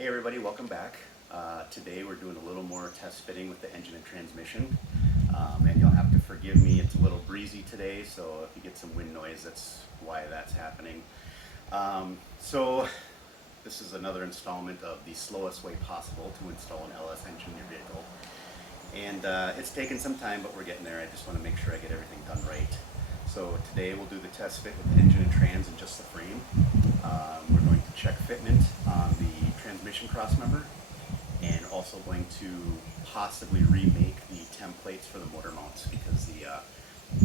Hey everybody, welcome back. Today we're doing a little more test fitting with the engine and transmission. And you'll have to forgive me, it's a little breezy today, so if you get some wind noise, that's why that's happening. So this is another installment of the slowest way possible to install an LS engine in your vehicle. And it's taken some time, but we're getting there. I just want to make sure I get everything done right. So today we'll do the test fit with the engine and trans and just the frame. We're going to check fitment on the transmission crossmember, and also going to possibly remake the templates for the motor mounts, because the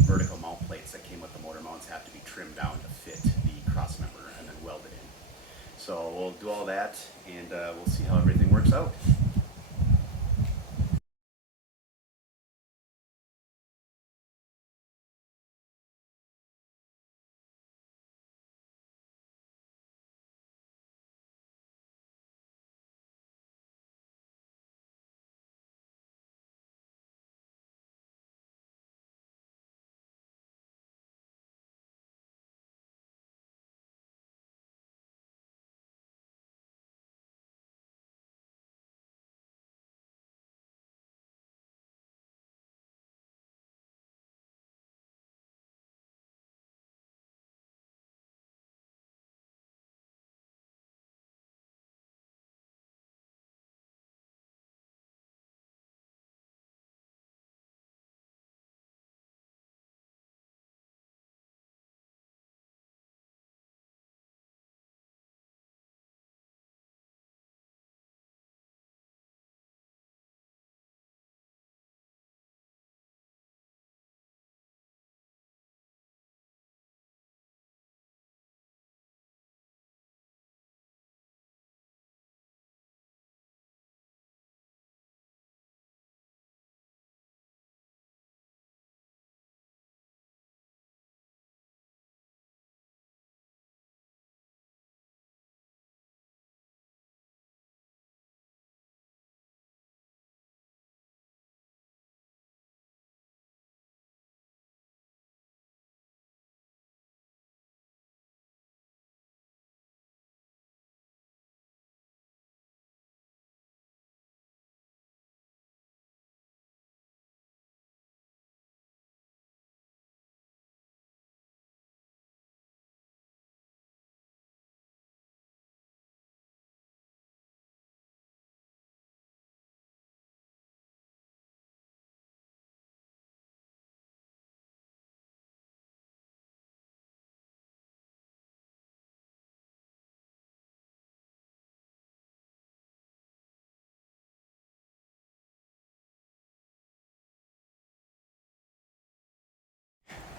vertical mount plates that came with the motor mounts have to be trimmed down to fit the crossmember and then welded in. So we'll do all that, and we'll see how everything works out.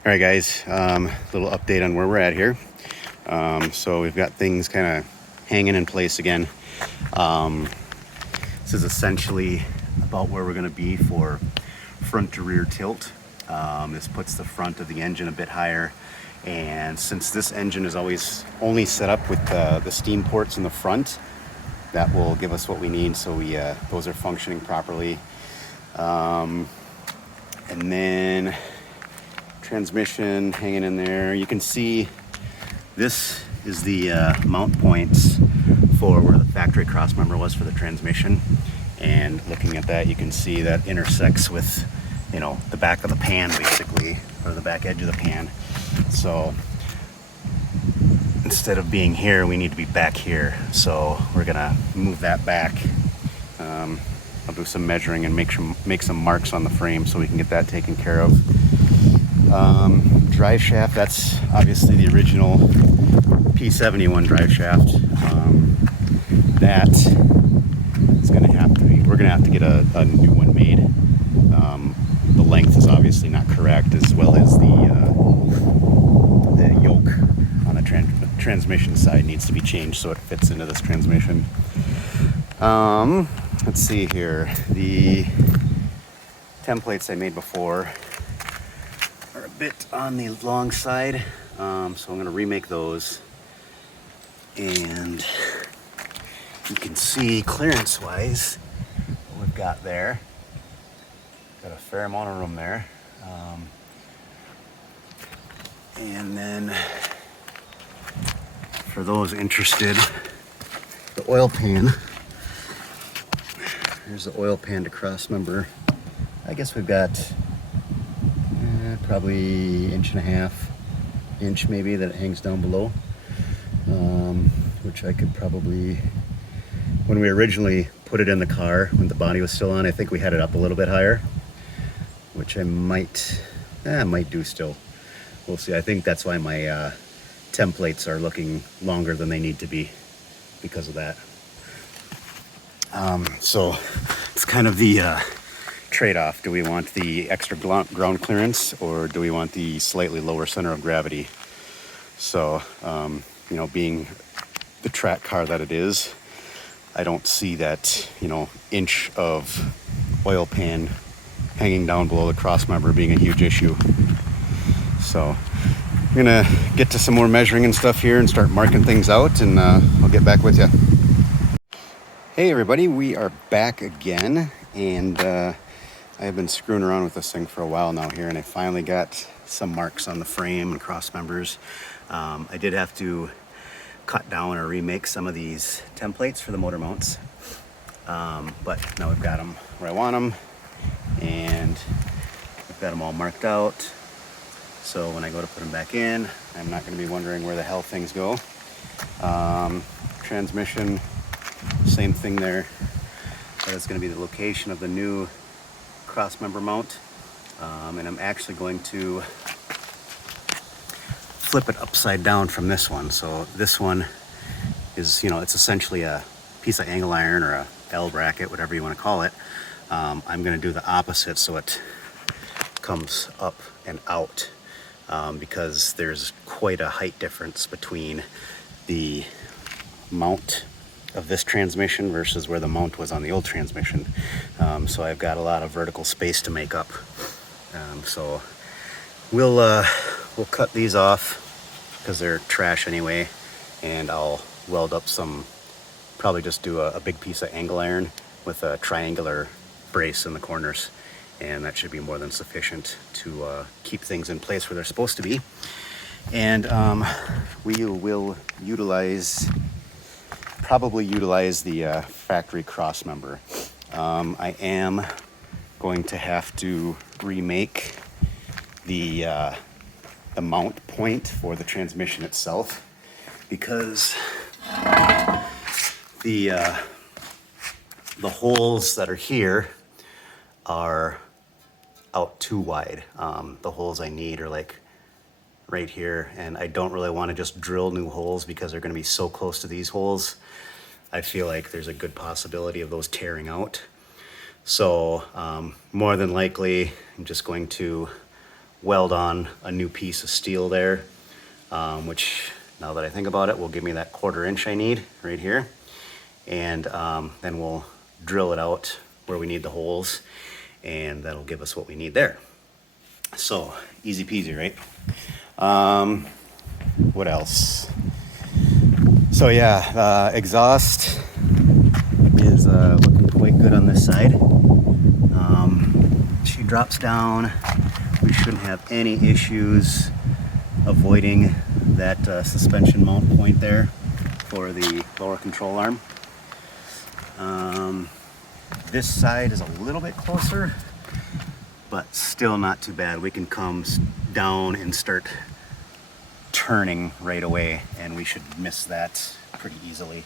All right, guys, little update on where we're at here. So we've got things kind of hanging in place again. This is essentially about where we're going to be for front to rear tilt. This puts the front of the engine a bit higher, and since this engine is always only set up with the steam ports in the front, that will give us what we need, so those are functioning properly. And then transmission hanging in there. You can see this is the mount points for where the factory crossmember was for the transmission, and looking at that, you can see that intersects with, you know, the back of the pan basically, or the back edge of the pan. So instead of being here, we need to be back here, so we're gonna move that back. I'll do some measuring and make some marks on the frame so we can get that taken care of. Drive shaft, that's obviously the original P71 drive shaft. That is going to have to be, we're going to have to get a new one made. The length is obviously not correct, as well as the yoke on the transmission side needs to be changed so it fits into this transmission. Let's see here, the templates I made before are a bit on the long side, so I'm going to remake those, and you can see clearance wise what we've got there. Got a fair amount of room there, and then for those interested, the oil pan Here's the oil pan to cross member. I guess we've got probably 1.5 inch maybe that it hangs down below, which I could probably, when we originally put it in the car when the body was still on, I think we had it up a little bit higher, which I might do still. We'll see. I think that's why my templates are looking longer than they need to be, because of that. So it's kind of the trade-off. Do we want the extra ground clearance, or do we want the slightly lower center of gravity? So, you know, being the track car that it is, I don't see that, you know, inch of oil pan hanging down below the cross member being a huge issue. So I'm gonna get to some more measuring and stuff here and start marking things out, and I'll get back with you. Hey everybody, we are back again, and I have been screwing around with this thing for a while now here, and I finally got some marks on the frame and cross members. I did have to cut down or remake some of these templates for the motor mounts, but now we've got them where I want them, and I've got them all marked out. So when I go to put them back in, I'm not going to be wondering where the hell things go. Transmission, same thing there. That is going to be the location of the new cross member mount, and I'm actually going to flip it upside down from this one. So this one is, you know, it's essentially a piece of angle iron or a L bracket, whatever you want to call it. I'm going to do the opposite, so it comes up and out, because there's quite a height difference between the mount of this transmission versus where the mount was on the old transmission. So I've got a lot of vertical space to make up. So we'll cut these off because they're trash anyway, and I'll weld up some, probably just do a big piece of angle iron with a triangular brace in the corners, and that should be more than sufficient to keep things in place where they're supposed to be. And we will probably utilize the factory cross member. I am going to have to remake the mount point for the transmission itself, because the holes that are here are out too wide. The holes I need are like right here, and I don't really want to just drill new holes because they're going to be so close to these holes. I feel like there's a good possibility of those tearing out. So more than likely I'm just going to weld on a new piece of steel there, which, now that I think about it, will give me that 1/4 inch I need right here, and then we'll drill it out where we need the holes, and that'll give us what we need there. So easy peasy, right? What else? So yeah, exhaust is looking quite good on this side. She drops down. We shouldn't have any issues avoiding that suspension mount point there for the lower control arm. This side is a little bit closer, but still not too bad. We can come down and start turning right away, and we should miss that pretty easily.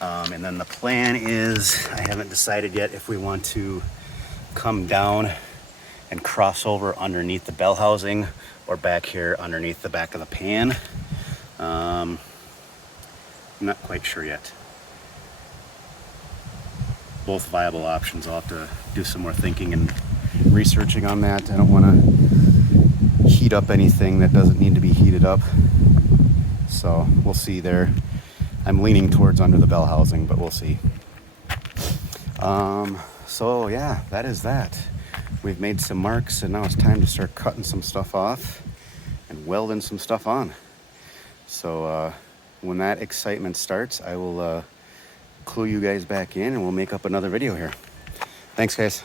And then the plan is, I haven't decided yet if we want to come down and cross over underneath the bell housing or back here underneath the back of the pan. I'm not quite sure yet. Both viable options. I'll have to do some more thinking and researching on that. I don't want to heat up anything that doesn't need to be heated up. So we'll see there. I'm leaning towards under the bell housing, but we'll see. So yeah, that is that. We've made some marks, and now it's time to start cutting some stuff off and welding some stuff on. So when that excitement starts, I will clue you guys back in, and we'll make up another video here. Thanks, guys.